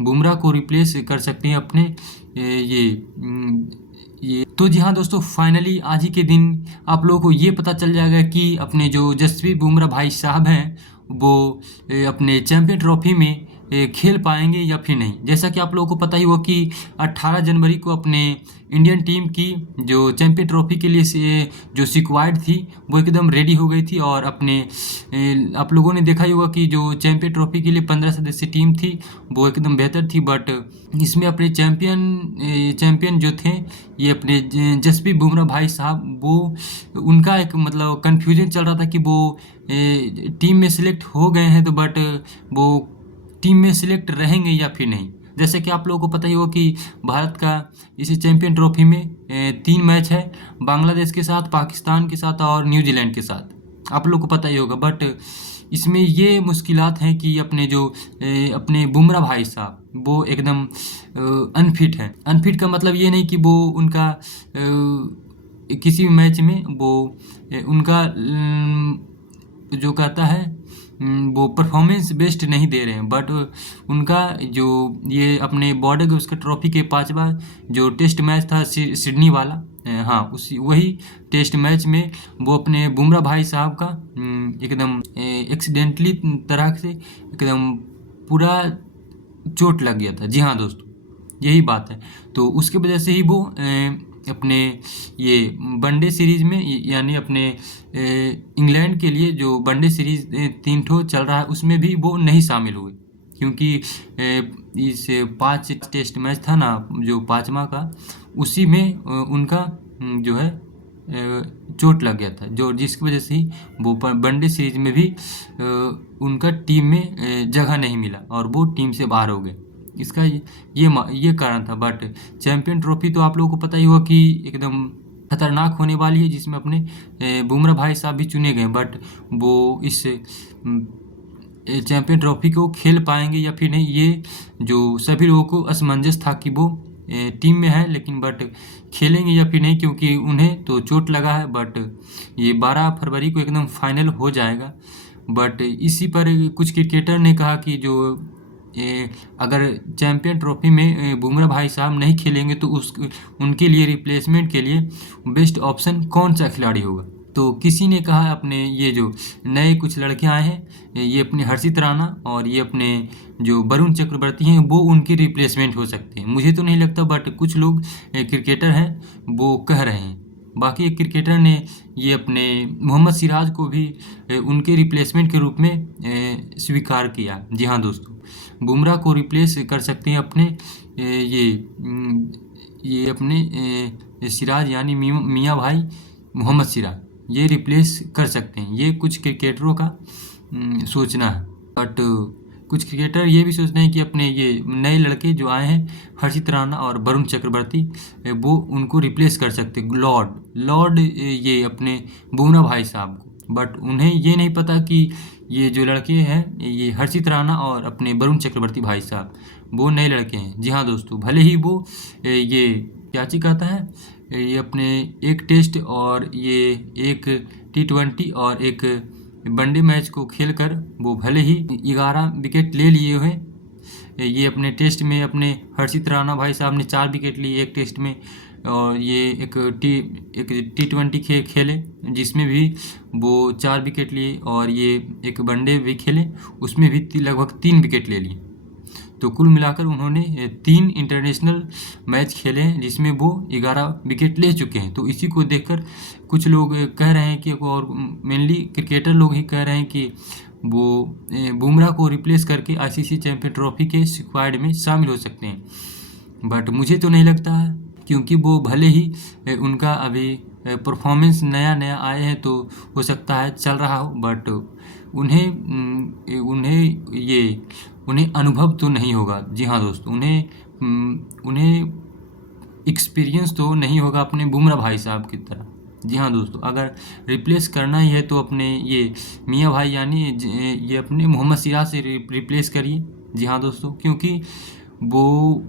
बुमराह को रिप्लेस कर सकते हैं अपने ये तो जी हाँ दोस्तों, फाइनली आज ही के दिन आप लोगों को ये पता चल जाएगा कि अपने जो जसप्रीत बुमराह भाई साहब हैं वो अपने चैंपियन ट्रॉफी में खेल पाएंगे या फिर नहीं। जैसा कि आप लोगों को पता ही होगा कि 18 जनवरी को अपने इंडियन टीम की जो चैंपियन ट्रॉफी के लिए जो स्क्वाड थी वो एकदम रेडी हो गई थी। और अपने आप लोगों ने देखा ही होगा कि जो चैंपियन ट्रॉफी के लिए 15 सदस्यीय टीम थी वो एकदम बेहतर थी। बट इसमें अपने चैंपियन जो थे ये अपने जसप्रीत बुमराह भाई साहब, वो उनका एक मतलब कन्फ्यूजन चल रहा था कि वो टीम में सिलेक्ट हो गए हैं तो बट वो टीम में सिलेक्ट रहेंगे या फिर नहीं। जैसे कि आप लोगों को पता ही होगा कि भारत का इसी चैंपियन ट्रॉफी में 3 मैच है, बांग्लादेश के साथ, पाकिस्तान के साथ और न्यूजीलैंड के साथ, आप लोगों को पता ही होगा। बट इसमें ये मुश्किलात हैं कि अपने बुमराह भाई साहब वो एकदम अनफिट हैं। अनफिट का मतलब ये नहीं कि वो उनका किसी भी मैच में वो उनका जो कहता है वो परफॉर्मेंस बेस्ट नहीं दे रहे हैं। बट उनका जो ये अपने बॉर्डर गावस्कर ट्रॉफी के 5वां जो टेस्ट मैच था सिडनी वाला, हाँ उसी वही टेस्ट मैच में वो अपने बुमराह भाई साहब का एकदम एक्सीडेंटली तरह से एकदम पूरा चोट लग गया था। जी हाँ दोस्तों, यही बात है। तो उसके वजह से ही वो अपने ये वनडे सीरीज में यानी अपने इंग्लैंड के लिए जो वनडे सीरीज 3 ठो चल रहा है उसमें भी वो नहीं शामिल हुए, क्योंकि इस 5 टेस्ट मैच था ना जो 5वां का, उसी में उनका जो है चोट लग गया था, जो जिसकी वजह से ही वो वनडे सीरीज में भी उनका टीम में जगह नहीं मिला और वो टीम से बाहर हो गए। इसका ये कारण था। बट चैंपियन ट्रॉफी तो आप लोगों को पता ही होगा कि एकदम खतरनाक होने वाली है, जिसमें अपने बुमराह भाई साहब भी चुने गए। बट वो इस चैंपियन ट्रॉफी को खेल पाएंगे या फिर नहीं, ये जो सभी लोगों को असमंजस था कि वो टीम में है लेकिन बट खेलेंगे या फिर नहीं, क्योंकि उन्हें तो चोट लगा है। बट ये 12 फरवरी को एकदम फाइनल हो जाएगा। बट इसी पर कुछ क्रिकेटर ने कहा कि जो अगर चैंपियन ट्रॉफी में बुमराह भाई साहब नहीं खेलेंगे तो उनके लिए रिप्लेसमेंट के लिए बेस्ट ऑप्शन कौन सा खिलाड़ी होगा। तो किसी ने कहा अपने ये जो नए कुछ लड़के आए हैं, ये अपने हर्षित राणा और ये अपने जो वरुण चक्रवर्ती हैं वो उनके रिप्लेसमेंट हो सकते हैं। मुझे तो नहीं लगता, बट कुछ लोग क्रिकेटर हैं वो कह रहे हैं। बाकी एक क्रिकेटर ने ये अपने मोहम्मद सिराज को भी उनके रिप्लेसमेंट के रूप में स्वीकार किया। जी हाँ दोस्तों, बुमराह को रिप्लेस कर सकते हैं अपने ये अपने सिराज यानी मियाँ भाई मोहम्मद सिराज, ये रिप्लेस कर सकते हैं। ये कुछ क्रिकेटरों का सोचना है। बट कुछ क्रिकेटर ये भी सोचते हैं कि अपने ये नए लड़के जो आए हैं हर्षित राणा और वरुण चक्रवर्ती, वो उनको रिप्लेस कर सकते लॉर्ड ये अपने बुमराह भाई साहब को। बट उन्हें ये नहीं पता कि ये जो लड़के हैं ये हर्षित राणा और अपने वरुण चक्रवर्ती भाई साहब वो नए लड़के हैं। जी हाँ दोस्तों, भले ही वो ये क्या चीज कहता है ये अपने एक टेस्ट और ये एक T20 और एक वनडे मैच को खेलकर वो भले ही 11 विकेट ले लिए हुए। ये अपने टेस्ट में अपने हर्षित राणा भाई साहब ने 4 विकेट लिए एक टेस्ट में, और ये एक T20 खेले जिसमें भी वो 4 विकेट लिए, और ये एक वनडे भी खेले उसमें भी लगभग 3 विकेट ले लिए। तो कुल मिलाकर उन्होंने 3 इंटरनेशनल मैच खेले हैं जिसमें वो 11 विकेट ले चुके हैं। तो इसी को देखकर कुछ लोग कह रहे हैं कि, और मेनली क्रिकेटर लोग ही कह रहे हैं कि वो बुमराह को रिप्लेस करके ICC चैंपियन ट्रॉफी के स्क्वाड में शामिल हो सकते हैं। बट मुझे तो नहीं लगता है, क्योंकि वो भले ही उनका अभी परफॉर्मेंस नया आए हैं तो हो सकता है चल रहा हो, बट उन्हें अनुभव तो नहीं होगा। जी हाँ दोस्तों, उन्हें एक्सपीरियंस तो नहीं होगा अपने बुमराह भाई साहब की तरह। जी हाँ दोस्तों, अगर रिप्लेस करना ही है तो अपने ये मियाँ भाई यानी ये अपने मोहम्मद सिराज से रिप्लेस करिए। जी हाँ दोस्तों, क्योंकि वो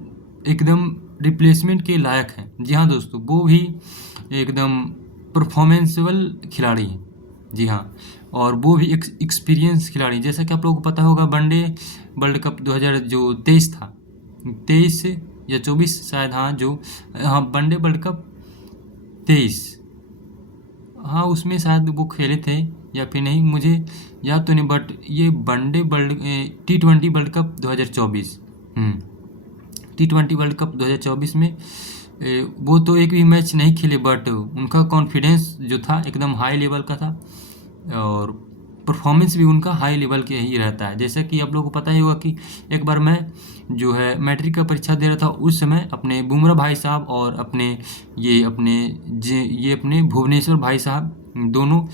एकदम रिप्लेसमेंट के लायक हैं। जी हाँ दोस्तों, वो भी एकदम परफॉर्मेंसेबल खिलाड़ी हैं। जी हाँ, और वो भी एक्सपीरियंस खिलाड़ी। जैसा कि आप लोगों को पता होगा वनडे वर्ल्ड कप 2023 था, 23 या 24 शायद, हाँ जो हाँ वनडे वर्ल्ड कप 23, हाँ उसमें शायद वो खेले थे या फिर नहीं, मुझे याद तो नहीं, बट ये one day world T20 world cup 2024, T20 world cup 2024 में वो तो एक भी मैच नहीं खेले, बट उनका कॉन्फिडेंस जो था एकदम हाई लेवल का था और परफॉर्मेंस भी उनका हाई लेवल के ही रहता है। जैसा कि आप लोगों को पता ही होगा कि एक बार मैं जो है मैट्रिक का परीक्षा दे रहा था, उस समय अपने बुमराह भाई साहब और ये अपने भुवनेश्वर भाई साहब दोनों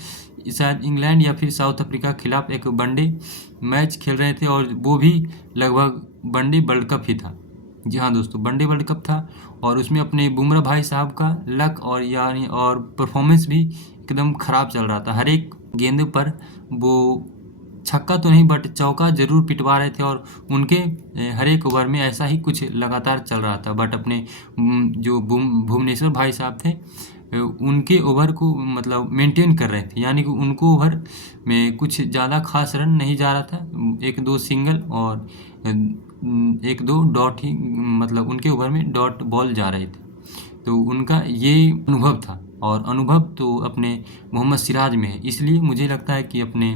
शायद इंग्लैंड या फिर साउथ अफ्रीका के खिलाफ एक वनडे मैच खेल रहे थे और वो भी लगभग वनडे वर्ल्ड कप ही था। जी हाँ दोस्तों, वनडे वर्ल्ड कप था और उसमें अपने बुमराह भाई साहब का लक और परफॉर्मेंस भी एकदम ख़राब चल रहा था। हर एक गेंद पर वो छक्का तो नहीं बट चौका ज़रूर पिटवा रहे थे और उनके हर एक ओवर में ऐसा ही कुछ लगातार चल रहा था। बट अपने जो भुवनेश्वर भाई साहब थे, उनके ओवर को मतलब मेंटेन कर रहे थे, यानी कि उनको ओवर में कुछ ज़्यादा खास रन नहीं जा रहा था, 1-2 सिंगल और 1-2 डॉट ही, मतलब उनके ओवर में डॉट बॉल जा रहे थे। तो उनका ये अनुभव था और अनुभव तो अपने मोहम्मद सिराज में है। इसलिए मुझे लगता है कि अपने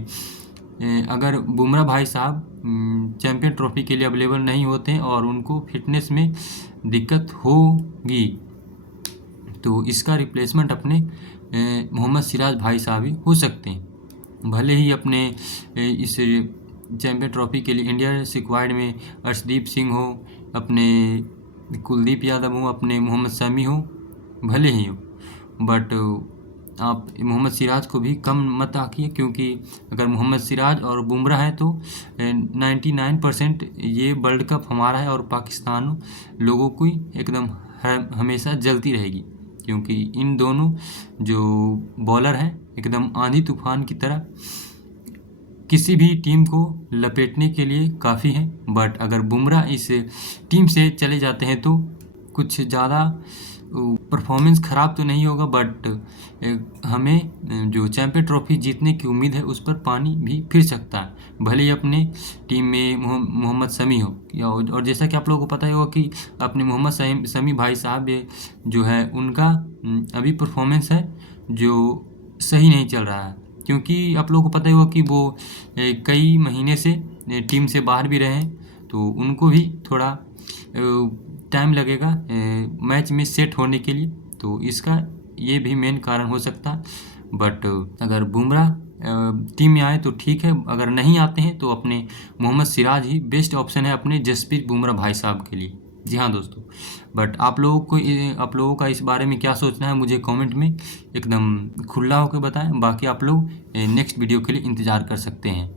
अगर बुमराह भाई साहब चैम्पियन ट्रॉफी के लिए अवेलेबल नहीं होते और उनको फिटनेस में दिक्कत होगी तो इसका रिप्लेसमेंट अपने मोहम्मद सिराज भाई साहब ही हो सकते हैं। भले ही अपने इस चैम्पियन ट्रॉफी के लिए इंडिया स्क्वाड में अर्शदीप सिंह हो, अपने कुलदीप यादव हो, अपने मोहम्मद शमी हो, भले ही हो, बट आप मोहम्मद सिराज को भी कम मत आंकिए, क्योंकि अगर मोहम्मद सिराज और बुमराह है तो 99% ये वर्ल्ड कप हमारा है और पाकिस्तान लोगों को ही एकदम हमेशा जलती रहेगी, क्योंकि इन दोनों जो बॉलर हैं एकदम आंधी तूफान की तरह किसी भी टीम को लपेटने के लिए काफ़ी हैं। बट अगर बुमराह इस टीम से चले जाते हैं तो कुछ ज़्यादा परफॉर्मेंस ख़राब तो नहीं होगा, बट हमें जो चैम्पियन ट्रॉफी जीतने की उम्मीद है उस पर पानी भी फिर सकता है, भले ही अपने टीम में मोहम्मद शमी हो और जैसा कि आप लोगों को पता ही होगा कि अपने मोहम्मद शमी भाई साहब जो है उनका अभी परफॉर्मेंस है जो सही नहीं चल रहा है, क्योंकि आप लोगों को पता ही होगा कि वो कई महीने से टीम से बाहर भी रहे हैं, तो उनको भी थोड़ा टाइम लगेगा मैच में सेट होने के लिए, तो इसका ये भी मेन कारण हो सकता है। बट अगर बुमराह टीम में आए तो ठीक है, अगर नहीं आते हैं तो अपने मोहम्मद सिराज ही बेस्ट ऑप्शन है अपने जसप्रीत बुमराह भाई साहब के लिए। जी हाँ दोस्तों, बट आप लोगों का इस बारे में क्या सोचना है मुझे कमेंट में एकदम खुला होकर बताएं। बाकी आप लोग नेक्स्ट वीडियो के लिए इंतज़ार कर सकते हैं।